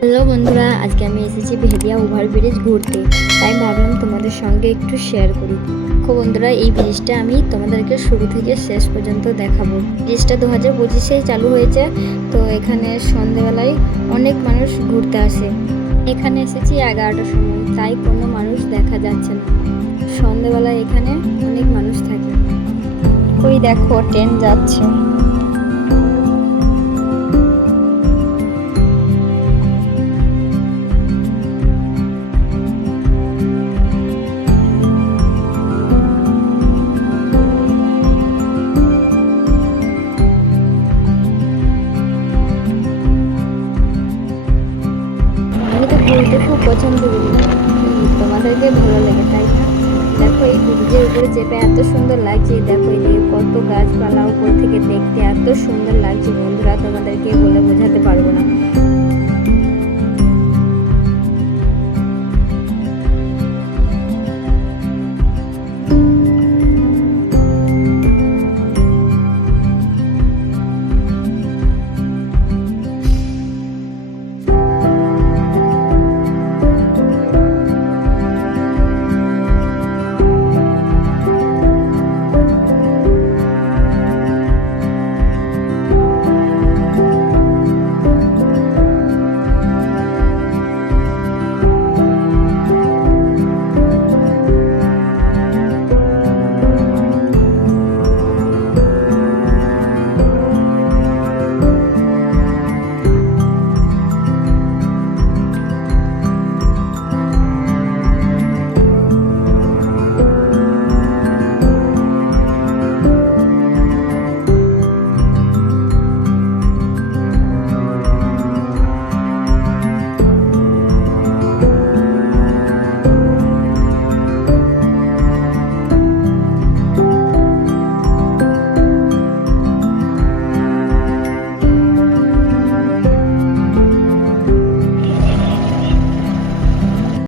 Hello বন্ধুরা, আজকে আমি এসেছি ভেদিয়া ওভারব্রিজ ঘুরতে। তাই ভাবলাম তোমাদের সঙ্গে একটু শেয়ার করি। বন্ধুরা, এই ব্রিজটা আমি তোমাদেরকে শুরু থেকে শেষ পর্যন্ত দেখাবো। ব্রিজটা 2025-এই চালু হয়েছে। তো এখানে সন্ধেবেলায় অনেক মানুষ ঘুরতে আসে। এখানে এসেছি 11টার সময়, তাই কোনো মানুষ দেখা যাচ্ছে না। সন্ধেবেলায় এখানে অনেক মানুষ থাকে। ওই দেখো ট্রেন যাচ্ছে। আমি তো ঘুরতে খুব পছন্দ করি, তোমাদেরকে ভালো লাগে তাই না? দেখো এই ব্রিজের উপরে চেপে এত সুন্দর লাগছে। দেখো এই কত গাছপালা উপর থেকে দেখতে এত সুন্দর লাগছে বন্ধুরা, তোমাদেরকে বলে বোঝাতে পারবো না।